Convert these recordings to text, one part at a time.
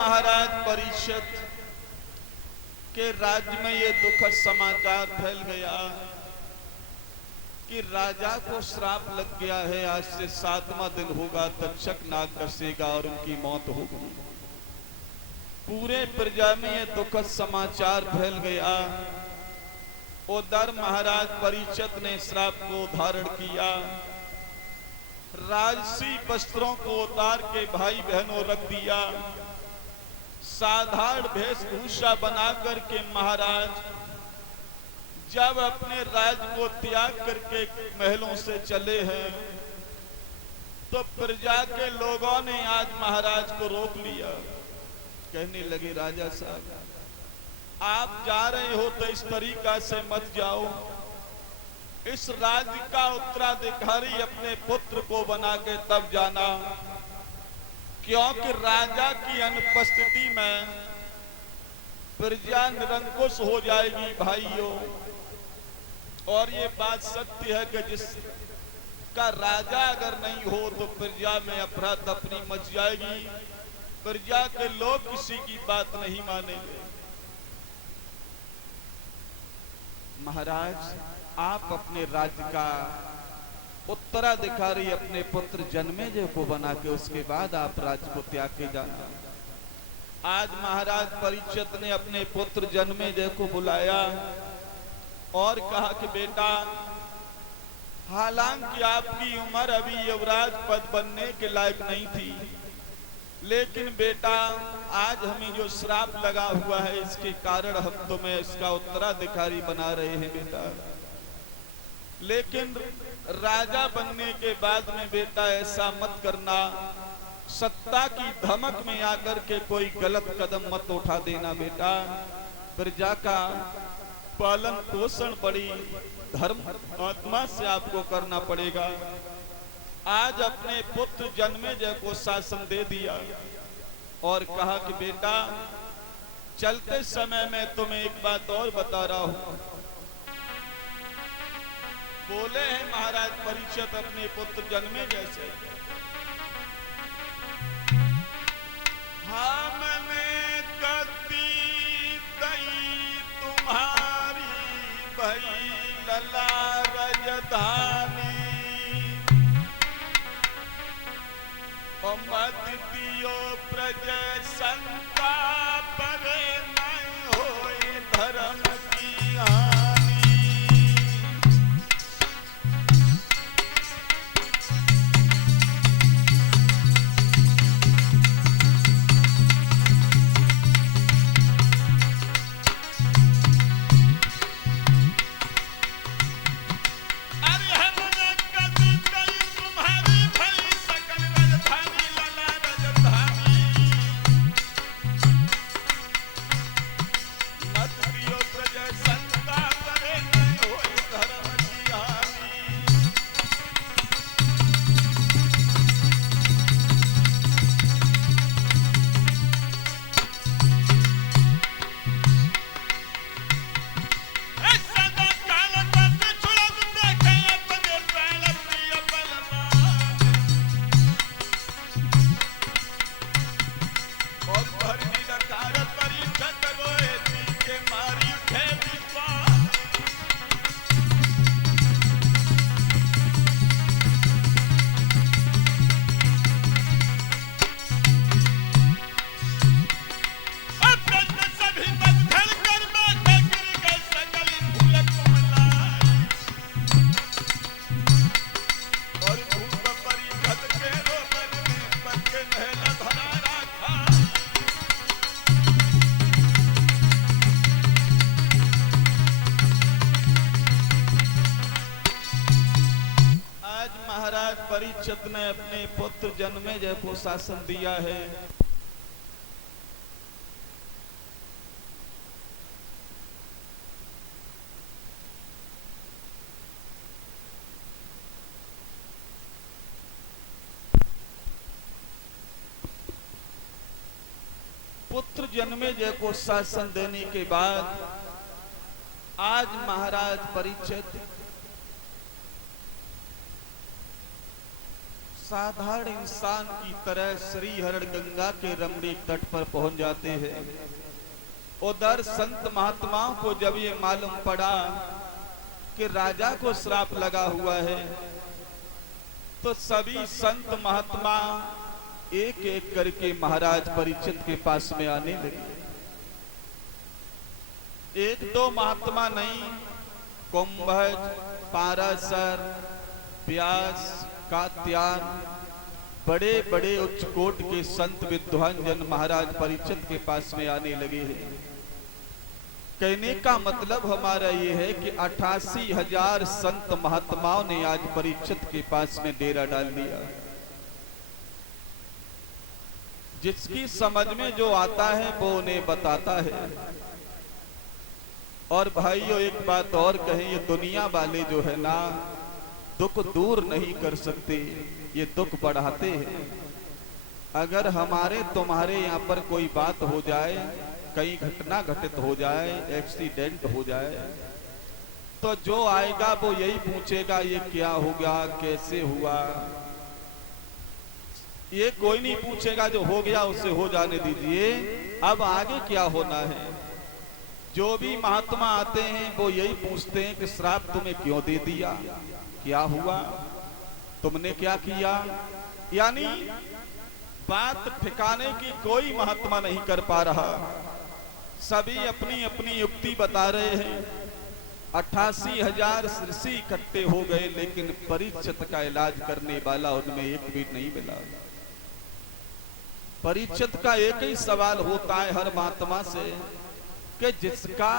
महाराज परीक्षित के राज्य में ये दुखद समाचार फैल गया कि राजा को श्राप लग गया है। आज से 7वां दिन होगा, तक्षक नाग कसेगा और उनकी मौत होगी। पूरे प्रजा में ये दुखद समाचार फैल गया। उधर महाराज परीक्षित ने श्राप को धारण किया। राजसी वस्त्रों को उतार के भाई बहनों रख दिया। साधारण वेशभूषा बना करके महाराज जब अपने राज्य को त्याग करके महलों से चले हैं तो प्रजा के लोगों ने आज महाराज को रोक लिया। कहने लगे, राजा साहब आप जा रहे हो तो इस तरीका से मत जाओ। इस राज्य का उत्तराधिकारी अपने पुत्र को बना के तब जाना, क्योंकि राजा की अनुपस्थिति में प्रजा निरंकुश हो जाएगी भाइयों। और ये बात सत्य है कि जिसका राजा अगर नहीं हो तो प्रजा में अफरा तफरी मच जाएगी। प्रजा के लोग किसी की बात नहीं मानेंगे। महाराज आप अपने राज्य का उत्तराधिकारी अपने पुत्र जन्मेजय को बना के उसके बाद आप राज्य को त्याग के जाना। आज महाराज परीक्षित ने अपने पुत्र जन्मेजय को बुलाया और कहा कि बेटा, हालांकि आपकी उम्र अभी युवराज पद बनने के लायक नहीं थी, लेकिन बेटा आज हमें जो श्राप लगा हुआ है इसके कारण हम तुम्हें इसका उत्तराधिकारी बना रहे हैं बेटा। लेकिन राजा बनने के बाद में बेटा ऐसा मत करना, सत्ता की धमक में आकर के कोई गलत कदम मत उठा देना बेटा। प्रजा का पालन पोषण बड़ी धर्म आत्मा से आपको करना पड़ेगा। आज अपने पुत्र जन्मेजय को शासन दे दिया और कहा कि बेटा चलते समय मैं तुम्हें एक बात और बता रहा हूं। बोले हैं महाराज परीक्षित अपने पुत्र जन्मेजय से, हमने गति दई तुम्हारी भई लला रजधानी, और मत दियो प्रज शंका परे नहीं होए धर्म की हानि। परीक्षित ने अपने पुत्र जन्मेजय को शासन दिया है। पुत्र जन्मेजय को शासन देने के बाद आज महाराज परीक्षित साधारण इंसान की तरह श्रीहरण गंगा के रमणीक तट पर पहुंच जाते हैं। उधर संत महात्माओं को जब ये मालूम पड़ा कि राजा को श्राप लगा हुआ है, तो सभी संत महात्मा एक एक करके महाराज परीक्षित के पास में आने लगे। एक दो महात्मा नहीं, कुंभज, पाराशर, व्यास, कात्यायन, बड़े बड़े उच्च कोट के संत विद्वान जन महाराज परीक्षित के पास में आने लगे हैं। कहने का मतलब हमारा ये है कि 88,000 संत महात्माओं ने आज परीक्षित के पास में डेरा डाल दिया। जिसकी समझ में जो आता है वो उन्हें बताता है। और भाइयों, एक बात और कहें, ये दुनिया वाले जो है ना, दुख दूर नहीं कर सकते, ये दुख बढ़ाते हैं। अगर हमारे तुम्हारे यहाँ पर कोई बात हो जाए, कहीं घटना घटित हो जाए, एक्सीडेंट हो जाए, तो जो आएगा वो यही पूछेगा ये क्या हो गया, कैसे हुआ। ये कोई नहीं पूछेगा जो हो गया उसे हो जाने दीजिए, अब आगे क्या होना है। जो भी महात्मा आते हैं वो यही पूछते हैं कि श्राप तुम्हें क्यों दे दिया, क्या हुआ, तुमने क्या किया। यानी बात ठिकाने की कोई महात्मा नहीं कर पा रहा, सभी अपनी अपनी युक्ति बता रहे हैं। 88,000 ऋषि इकट्ठे हो गए, लेकिन परीक्षित का इलाज करने वाला उनमें एक भी नहीं मिला। परीक्षित का एक ही सवाल होता है हर महात्मा से कि जिसका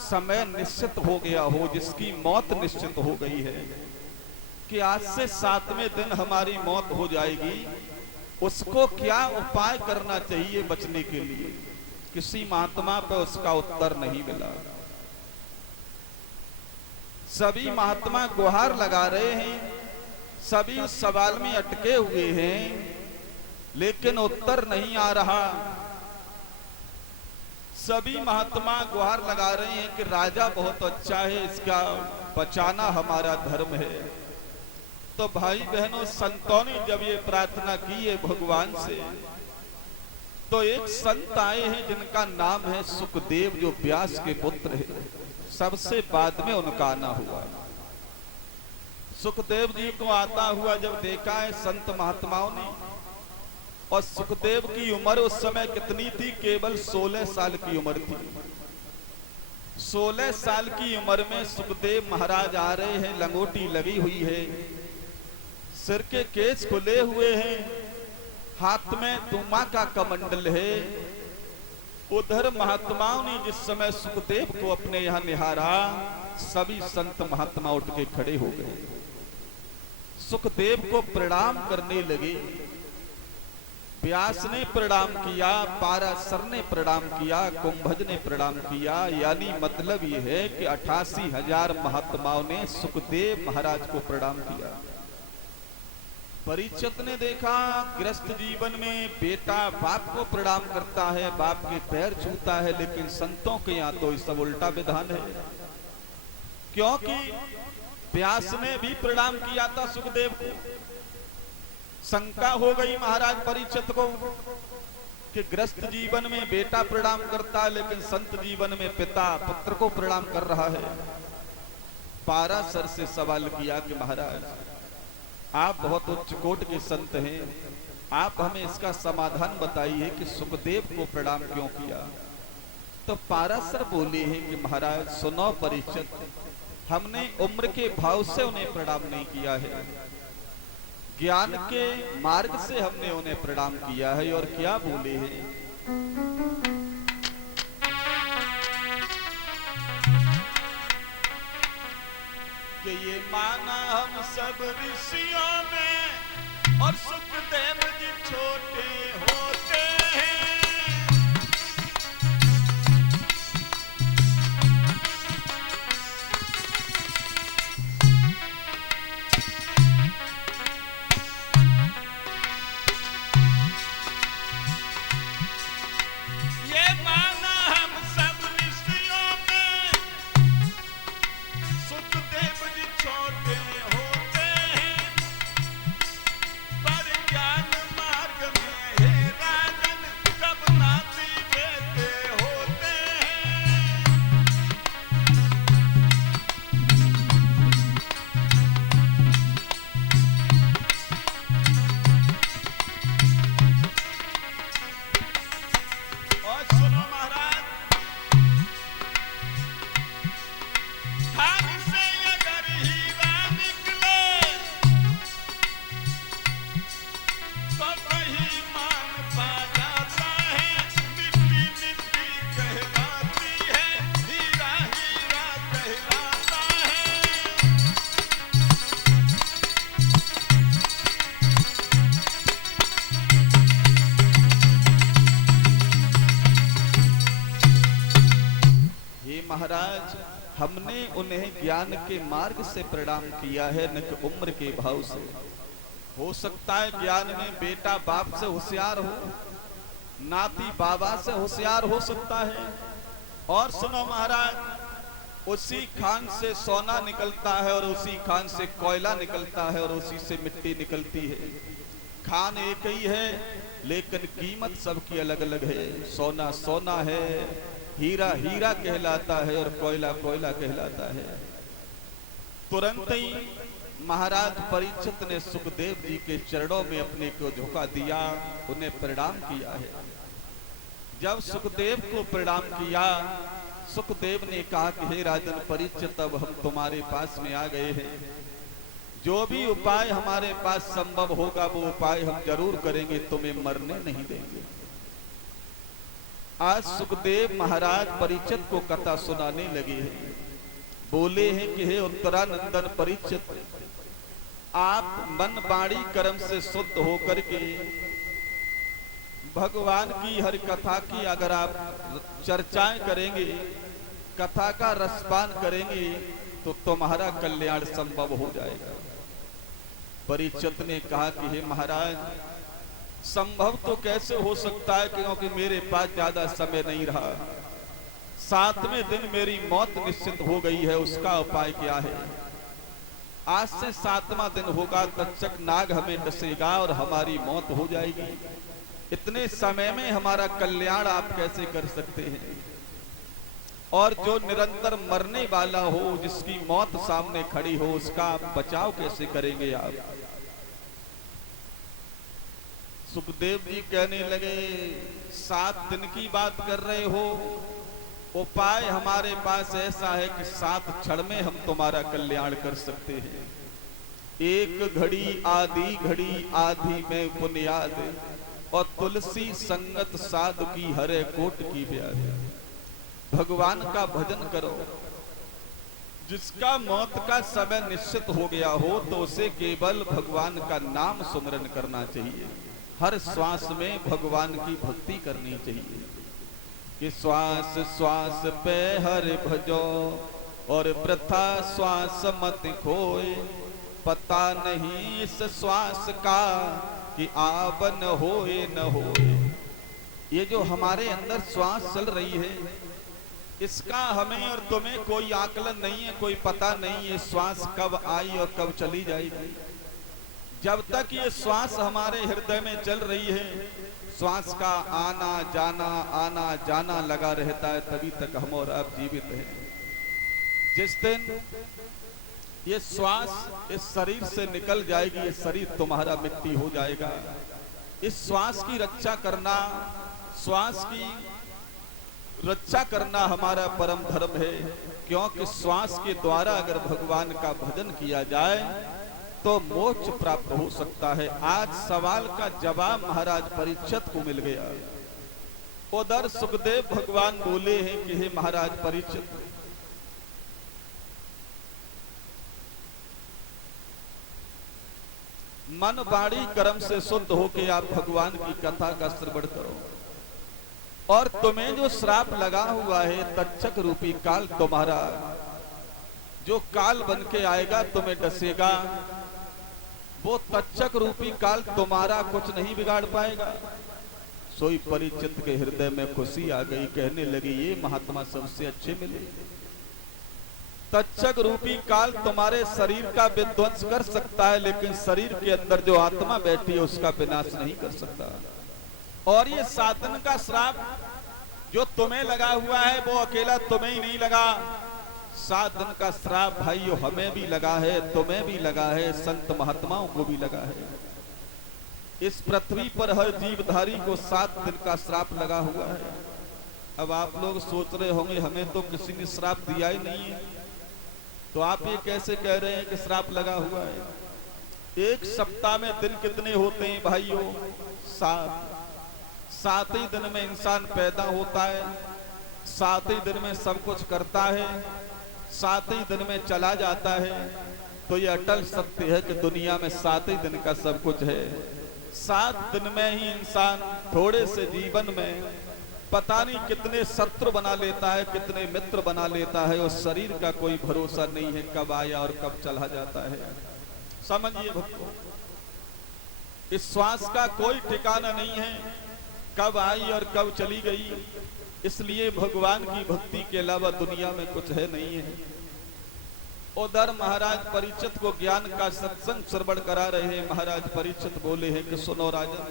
समय निश्चित हो गया हो, जिसकी मौत निश्चित हो गई है कि आज से 7वें दिन हमारी मौत हो जाएगी, उसको क्या उपाय करना चाहिए बचने के लिए। किसी महात्मा पे उसका उत्तर नहीं मिला। सभी महात्मा गुहार लगा रहे हैं, सभी उस सवाल में अटके हुए हैं, लेकिन उत्तर नहीं आ रहा। सभी महात्मा गुहार लगा रहे हैं कि राजा बहुत अच्छा है, इसका बचाना हमारा धर्म है। तो भाई बहनों, संतों ने जब ये प्रार्थना की है भगवान से, तो एक संत आए हैं जिनका नाम है सुखदेव, जो व्यास के पुत्र है। सबसे बाद में उनका आना हुआ। सुखदेव जी को आता हुआ जब देखा है संत महात्माओं ने, और सुखदेव की उम्र उस समय कितनी थी, केवल 16 साल की उम्र थी। 16 साल की उम्र में सुखदेव महाराज आ रहे हैं, लंगोटी लगी हुई है, सिर के केस खुले हुए हैं, हाथ में धूमा का कमंडल है। उधर महात्माओं ने जिस समय सुखदेव को अपने यहाँ निहारा, सभी संत महात्मा उठ के खड़े हो गए, सुखदेव को प्रणाम करने लगे। व्यास ने प्रणाम किया, पाराशर ने प्रणाम किया, कुंभज ने प्रणाम किया। यानी मतलब ये है कि 88,000 महात्माओं ने सुखदेव महाराज को प्रणाम किया। परीक्षित ने देखा गृहस्थ जीवन में बेटा बाप को प्रणाम करता है, बाप के पैर छूता है, लेकिन संतों के यहाँ तो इस सब उल्टा विधान है। क्योंकि व्यास ने भी प्रणाम किया था सुखदेव को। शंका हो गई महाराज परीक्षित को कि गृहस्थ जीवन में बेटा प्रणाम करता है, लेकिन संत जीवन में पिता पुत्र को प्रणाम कर रहा है। पाराशर से सवाल किया कि महाराज, आप बहुत उच्च कोट के संत हैं, आप हमें इसका समाधान बताइए कि सुखदेव को प्रणाम क्यों किया। तो पाराशर बोले हैं कि महाराज सुनो परीक्षित, हमने उम्र के भाव से उन्हें प्रणाम नहीं किया है, ज्ञान के मार्ग से हमने उन्हें प्रणाम किया है। और क्या बोले हैं, कि ये माना हम सब ऋषियों में और सुखदेव जी छोटे होते हैं। ये माना हम सब ऋषियों में सुखदेव जी छोटे होते हैं, महाराज हमने उन्हें ज्ञान के मार्ग से प्रणाम किया है, न कि उम्र के भाव से। हो सकता है ज्ञान में बेटा बाप से होशियार हो, नाती बाबा से होशियार हो सकता है। और सुनो महाराज, उसी खान से सोना निकलता है और उसी खान से कोयला निकलता है और उसी से मिट्टी निकलती है। खान एक ही है लेकिन कीमत सबकी अलग अलग है। सोना सोना है, हीरा हीरा कहलाता है और कोयला कोयला कहलाता है। तुरंत ही महाराज परीक्षित ने सुखदेव जी के चरणों में अपने को झुका दिया, उन्हें प्रणाम किया है। जब सुखदेव को प्रणाम किया, सुखदेव ने कहा कि हे राजन परीक्षित, अब हम तुम्हारे पास में आ गए हैं। जो भी उपाय हमारे पास संभव होगा वो उपाय हम जरूर करेंगे, तुम्हें मरने नहीं देंगे। आज सुखदेव महाराज परीक्षित को कथा सुनाने लगे हैं। बोले हैं कि हे उत्तरानंदन परीक्षित, आप मन वाणी कर्म से शुद्ध होकर के भगवान की हर कथा की अगर आप चर्चाएं करेंगे, कथा का रसपान करेंगे, तो तुम्हारा कल्याण संभव हो जाएगा। परीक्षित ने कहा कि हे महाराज, संभव तो कैसे हो सकता है, क्योंकि मेरे पास ज्यादा समय नहीं रहा। 7वें दिन मेरी मौत निश्चित हो गई है, उसका उपाय क्या है? आज से 7वां दिन होगा, तक्षक नाग हमें डसेगा और हमारी मौत हो जाएगी। इतने समय में हमारा कल्याण आप कैसे कर सकते हैं? और जो निरंतर मरने वाला हो, जिसकी मौत सामने खड़ी हो, उसका आप बचाव कैसे करेंगे आप? सुखदेव जी कहने लगे, 7 दिन की बात कर रहे हो, उपाय हमारे पास ऐसा है कि 7 क्षण में हम तुम्हारा कल्याण कर सकते हैं। एक घड़ी आधी घड़ी आधी में बुनियाद, और तुलसी संगत साधु की हरे कोट की ब्याद। भगवान का भजन करो। जिसका मौत का समय निश्चित हो गया हो, तो उसे केवल भगवान का नाम सुमरन करना चाहिए। हर श्वास में भगवान की भक्ति करनी चाहिए कि श्वास श्वास पे हर भजो और वृथा श्वास मत खोए। पता नहीं इस श्वास का कि आवन होए न होए। ये जो हमारे अंदर श्वास चल रही है, इसका हमें और तुम्हें कोई आकलन नहीं है, कोई पता नहीं है श्वास कब आई और कब चली जाएगी। जब तक ये श्वास हमारे हृदय में चल रही है, श्वास का आना जाना लगा रहता है, तभी तक हम और आप जीवित हैं। जिस दिन ये श्वास इस शरीर से निकल जाएगी, ये शरीर तुम्हारा मिट्टी हो जाएगा। इस श्वास की रक्षा करना, श्वास की रक्षा करना हमारा परम धर्म है, क्योंकि श्वास के द्वारा अगर भगवान का भजन किया जाए तो मोक्ष प्राप्त हो सकता है। आज सवाल का जवाब महाराज परीक्षित को मिल गया। उधर सुखदेव भगवान बोले हैं कि हे महाराज परीक्षित, मन वाणी कर्म से शुद्ध होके आप भगवान की कथा का श्रवण करो। और तुम्हें जो श्राप लगा हुआ है, तक्षक रूपी काल तुम्हारा, जो काल बन के आएगा तुम्हें डसेगा, वो तक्षक रूपी काल तुम्हारा कुछ नहीं बिगाड़ पाएगा। सोई परीक्षित के हृदय में खुशी आ गई, कहने लगी ये महात्मा सबसे अच्छे मिले। तक्षक रूपी काल तुम्हारे शरीर का विध्वंस कर सकता है, लेकिन शरीर के अंदर जो आत्मा बैठी है उसका विनाश नहीं कर सकता। और ये 7 दिन का श्राप जो तुम्हें लगा हुआ है, वो अकेला तुम्हें ही नहीं लगा। 7 दिन का श्राप भाइयों हमें भी लगा है, तुम्हें भी लगा है, संत महात्माओं को भी लगा है। इस पृथ्वी पर हर जीवधारी को 7 दिन का श्राप लगा हुआ है। अब आप लोग सोच रहे होंगे हमें तो किसी ने श्राप दिया ही नहीं है, तो आप ये कैसे कह रहे हैं कि श्राप लगा हुआ है? एक सप्ताह में दिन कितने होते हैं भाइयों? 7। 7 ही दिन में इंसान पैदा होता है, 7 ही दिन में सब कुछ करता है, 7 ही दिन में चला जाता है। तो ये अटल सत्य है कि दुनिया में 7 ही दिन का सब कुछ है। 7 दिन में ही इंसान थोड़े से जीवन में पता नहीं कितने शत्रु बना लेता है, कितने मित्र बना लेता है। उस शरीर का कोई भरोसा नहीं है, कब आया और कब चला जाता है। समझिए भक्तों, इस श्वास का कोई ठिकाना नहीं है, कब आई और कब चली गई। इसलिए भगवान की भक्ति के अलावा दुनिया में कुछ है नहीं है। उधर महाराज परीक्षित को ज्ञान का सत्संग श्रवण करा रहे हैं। महाराज परीक्षित बोले हैं कि सुनो राजन,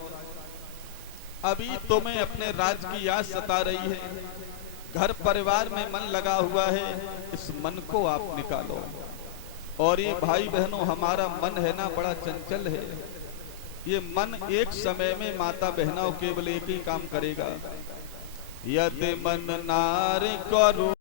अभी तुम्हें अपने राज की याद सता रही है, घर परिवार में मन लगा हुआ है, इस मन को आप निकालो। और ये भाई बहनों, हमारा मन है ना, बड़ा चंचल है। ये मन एक समय में माता बहनों केवल एक ही काम करेगा, यदि मन नारी करो